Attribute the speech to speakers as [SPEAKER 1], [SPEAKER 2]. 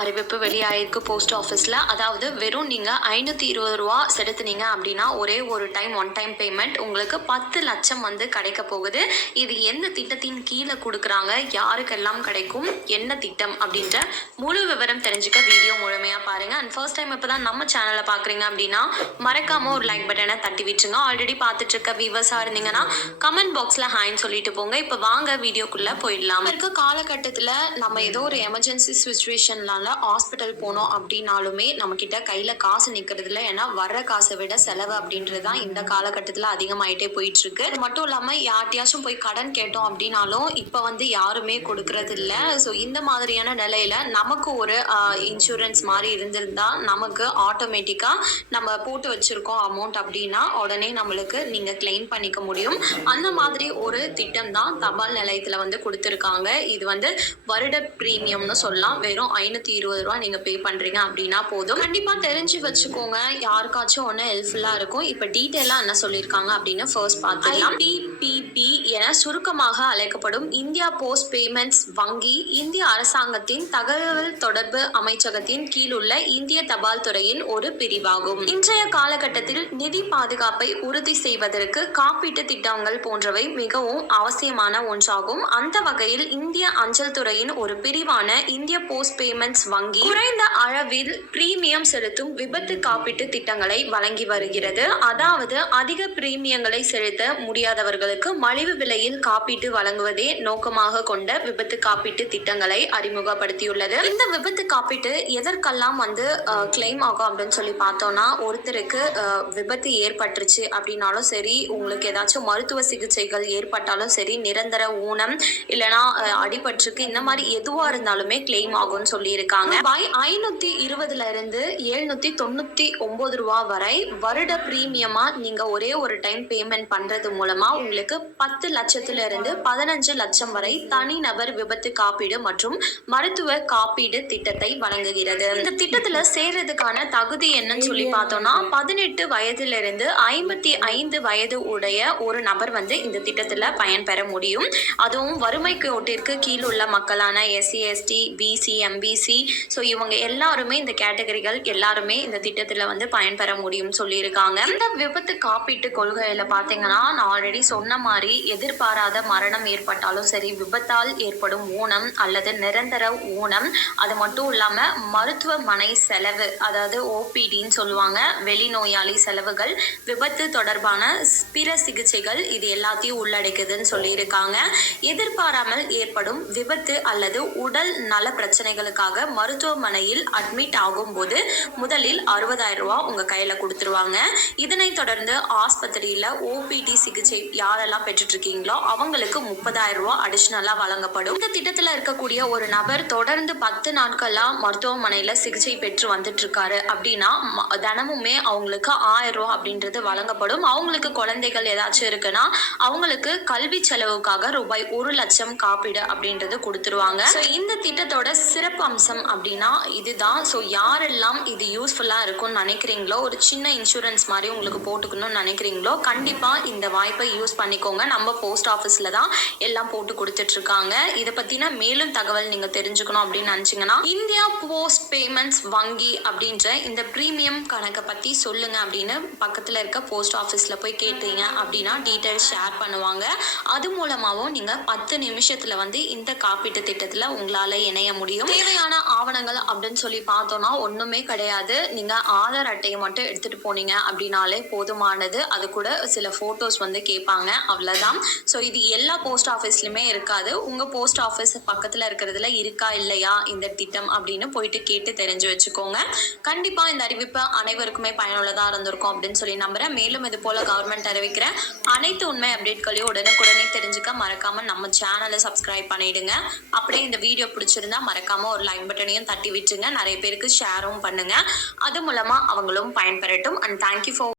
[SPEAKER 1] அறிவிப்பு வெளியாயிருக்கு போஸ்ட் ஆஃபீஸில். அதாவது வெறும் நீங்கள் ஐநூற்றி இருபது ரூபா செலுத்துனீங்க அப்படின்னா ஒரே ஒரு டைம் ஒன் டைம் பேமெண்ட் உங்களுக்கு பத்து லட்சம் வந்து கிடைக்க போகுது. இது எந்த திட்டத்தின் கீழே கொடுக்குறாங்க? யாருக்கெல்லாம் கிடைக்கும்? என்ன திட்டம்? அப்படின்ற முழு விவரம் தெரிஞ்சுக்க வீடியோ முழுமையாக பாருங்கள் அண்ட் ஃபர்ஸ்ட் டைம் இப்போ தான் நம்ம சேனலை பார்க்குறீங்க அப்படின்னா மறக்காமல் ஒரு லைக் பட்டனை தட்டி விட்டுருங்க. ஆல்ரெடி பார்த்துட்டு இருக்க வியூவர்ஸாக இருந்தீங்கன்னா கமெண்ட் பாக்ஸில் ஹாய்ன்னு சொல்லிட்டு போங்க. இப்போ வாங்க வீடியோக்குள்ளே போயிடலாம். இருக்க காலகட்டத்தில் நம்ம ஏதோ ஒரு எமர்ஜென்சி சுச்சுவேஷன்னால ஹாஸ்பிட்டல் போனோம் அப்படின்னாலுமே நம்மக்கிட்ட கையில் காசு நிற்கிறது இல்லை. ஏன்னா வர்ற காசை விட செலவு அப்படின்றது தான் இந்த காலகட்டத்தில் அதிகமாயிட்டே போயிட்டு இருக்கு அது மட்டும் இல்லாமல் யார்ட்டையாச்சும் போய் கடன் கேட்டோம் அப்படின்னாலும் இப்போ வந்து யாருமே கொடுக்கறது இல்ல. ஸோ இந்த மாதிரியான நிலையில நமக்கு ஒரு இன்சூரன்ஸ் மாதிரி இருந்திருந்தா நமக்கு ஆட்டோமேட்டிக்காக நம்ம போட்டு வச்சிருக்கோம் அமௌண்ட் அப்படின்னா உடனே நம்மளுக்கு நீங்கள் கிளைம் பண்ணிக்க முடியும். அந்த மாதிரி ஒரு திட்டம் தான் தபால் நிலையத்தில் வந்து கொடுத்துருக்காங்க. இது வந்து வருட ப்ரீமியம்னு சொல்லலாம். வெறும் ஐநூற்றி இருபது ரூபா நீங்கள் பே பண்ணுறீங்க அப்படின்னா போதும். கண்டிப்பாக தெரிஞ்சு வச்சுக்கோங்க. யாருக்காச்சும் ஒன்று ஹெல்ப்ஃபுல்லாக இருக்கும். இப்போ டீட்டெயிலாக என்ன சொல்லியிருக்காங்க அப்படின்னு ஃபர்ஸ்ட் பார்த்துக்கலாம் டிபிபி என சுருக்கமாக அழைக்கப்படும் இந்தியா போஸ்ட் பேமெண்ட்ஸ் வங்கி இந்திய அரசாங்கத்தின் தகவல் தொடர்பு அமைச்சகத்தின் கீழுள்ள இந்திய தபால் துறையின் ஒரு பிரிவாகும். இன்றைய காலகட்டத்தில் நிதி பாதுகாப்பை உறுதி செய்வதற்கு காப்பீட்டு திட்டங்கள் போன்றவை மிகவும் அவசியமான ஒன்றாகும். அந்த வகையில் இந்திய அஞ்சல் துறையின் ஒரு பிரிவான இந்திய போஸ்ட் பேமெண்ட்ஸ் வங்கி குறைந்த அளவில் பிரீமியம் செலுத்தும் விபத்து காப்பீட்டு திட்டங்களை வழங்கி வருகிறது. அதாவது அதிக பிரீமியங்களை செலுத்த முடியாதவர்களுக்கு மலிவு விலையில் காப்பீட்டு வழங்குவதே நோக்கமாக கொண்ட விபத்து காப்பீட்டு திட்டங்களை அறிமுகப்படுத்தியுள்ளது. இந்த விபத்து காப்பீட்டு எதற்கெல்லாம் வந்து கிளைம் ஆகும் அப்படின்னு சொல்லி பார்த்தோம்னா ஒருத்தருக்கு விபத்து ஏற்பட்டுருச்சு அப்படின்னாலும் சரி உங்களுக்கு ஏதாச்சும் மருத்துவ சிகிச்சைகள் ஏற்பட்டாலும் சரி நிரந்தர ஊனம் இல்லைனா அடிபட்டுருக்கு அடிபட்டிருக்கு இந்த மாதிரி எதுவாக இருந்தாலுமே கிளைம் ஆகும்னு சொல்லியிருக்காங்க. பை ஐநூற்றி இருபதுல இருந்து எழுநூற்றி தொண்ணூற்றி ஒம்பது ரூபா வரை வருட ப்ரீமியமாக நீங்கள் ஒரே ஒரு டைம் பேமெண்ட் பண்ணுறது மூலமாக உங்களுக்கு பத்து லட்சத்துல இருந்து பதினஞ்சு லட்சம் வரை தனிநபர் விபத்து காப்பீடு மற்றும் மருத்துவ காப்பீடு திட்டத்தை வழங்குகிறது. இந்த திட்டத்துல சேர்றதுக்கான தகுதி என்னன்னு சொல்லி பார்த்தோம்னா பதினெட்டு வயதுல இருந்து ஐம்பத்தி ஐந்து வயது உடைய ஒரு நபர் வந்து இந்த திட்டத்துல பயன்பெற முடியும். அதுவும் வறுமை கோட்டிற்கு கீழ் உள்ள மக்களான SC ST BC MBC so இவங்க எல்லாருமே இந்த கேட்டகரிகள் எல்லாருமே இந்த திட்டத்துல வந்து பயன்பெற முடியும் சொல்லியிருக்காங்க. இந்த விபத்து காப்பீட்டு கொள்கையில பாத்தீங்கன்னா நான் ஆல்ரெடி சொன்ன மாதிரி எதிர்பாராத மரணம் ஏற்பட்டாலும் சரி விபத்தால் ஏற்படும் ஊனம் அல்லது நிரந்தர ஊனம் அது மட்டும் இல்லாம மருத்துவமனை செலவு அதாவது ஓபிடின்னு சொல்லுவாங்க வெளிநோயாளி செலவுகள் விபத்து தொடர்பான பிற சிகிச்சைகள் இது எல்லாத்தையும் உள்ளடக்குதுன்னு சொல்லியிருக்காங்க. எதிர்பாராமல் ஏற்படும் விபத்து அல்லது உடல் நல பிரச்சனைகளுக்காக மருத்துவமனையில் அட்மிட் ஆகும்போது முதலில் அறுபதாயிரம் ரூபா உங்க கையில கொடுத்துருவாங்க. இதனைத் தொடர்ந்து ஆஸ்பத்திரியில ஓபிடி சிகிச்சை யாரெல்லாம் பெற்றுட்டு இருக்கீங்களோ அவங்களுக்கு முப்பதாயிரம் ரூபாய் அடிஷனலா வழங்கப்படும். இந்த திட்டத்துல இருக்கக்கூடிய ஒரு நபர் தொடர்ந்து பத்து நாட்களா மருத்துவமனையில சிகிச்சை பெற்று வந்துட்டு இருக்காரு அப்படின்னா ம- தினமுமே அவங்களுக்கு ஆயிரம் ரூபாய் அப்படின்றது வழங்கப்படும். அவங்களுக்கு குழந்தைகள் ஏதாச்சும் இருக்குன்னா அவங்களுக்கு கல்வி செலவுக்காக ரூபாய் ஒரு லட்சம் காப்பீடு அப்படின்றது கொடுத்துருவாங்க. ஸோ இந்த திட்டத்தோட சிறப்பு அம்சம் அப்படின்னா இதுதான். ஸோ யாரெல்லாம் இது யூஸ்ஃபுல்லாக இருக்கும்னு நினைக்கிறீங்களோ ஒரு சின்ன இன்சூரன்ஸ் மாதிரி உங்களுக்கு போட்டுக்கணும்னு நினைக்கிறீங்களோ கண்டிப்பாக இந்த வாய்ப்பை யூஸ் பண்ணிக்கோங்க. நம்ம போஸ்ட் ஆஃபீஸில் தான் எல்லாம் போட்டு கொடுத்துட்டு இருக்காங்க இதை பற்றின மேலும் தகவல் நீங்கள் தெரிஞ்சுக்கணும் அப்படின்னு நினச்சிங்கன்னா இந்தியா போஸ்ட் பேமெண்ட்ஸ் வங்கி அப்படின்ற இந்த ப்ரீமியம் கணக்கை பற்றி சொல்லுங்க அப்படின்னு பக்கத்தில் இருக்க போஸ்ட் ஆஃபீஸில் போய் கேட்டீங்க அப்படின்னா டீட்டெயில்ஸ் ஷேர் பண்ணுவாங்க. அது மூலமாகவும் நீங்கள் பத்து நிமிஷத்தில் வந்து இந்த காப்பீட்டு திட்டத்தில் உங்களால் இணைய முடியும். தேவையான ஆவணங்கள் அப்படின்னு சொல்லி பார்த்தோம்னா ஒன்றுமே கிடையாது. நீங்கள் ஆதார் அட்டையை மட்டும் எடுத்துகிட்டு போனீங்க அப்படின்னாலே போதுமானது. அது கூட சில ஃபோட்டோஸ் வந்து கேட்பாங்க. அவ்வளோதான் ஸோ இது எல்லா போஸ்ட் ஆஃபீஸ்லையுமே இருக்காது. உங்கள் போஸ்ட் ஆஃபீஸ் பக்கத்தில் இருக்கிறதுல இருக்கா இல்லையா இந்த திட்டம் அப்படின்னு போயிட்டு கேட்டு தெரிஞ்சு வச்சுக்கோங்க. கண்டிப்பாக இந்த அறிவிப்பு அனைவருக்குமே பயனுள்ளதாக இருந்திருக்கும் அப்படின்னு சொல்லி நம்புறேன். மேலும் இது போல கவர்மெண்ட் அறிவிக்கிற அனைத்து உண்மை அப்டேட்களையும் உடனுக்குடனே தெரிஞ்சுக்க மறக்காம நம்ம சேனலை சப்ஸ்கிரைப் பண்ணிடுங்க. அப்படியே இந்த வீடியோ பிடிச்சிருந்தா மறக்காம ஒரு லைக் பட்டனையும் தட்டி விட்டுருங்க நிறைய பேருக்கு ஷேரும் பண்ணுங்க. அது மூலமா அவங்களும் பயன்பெறட்டும். And thank you for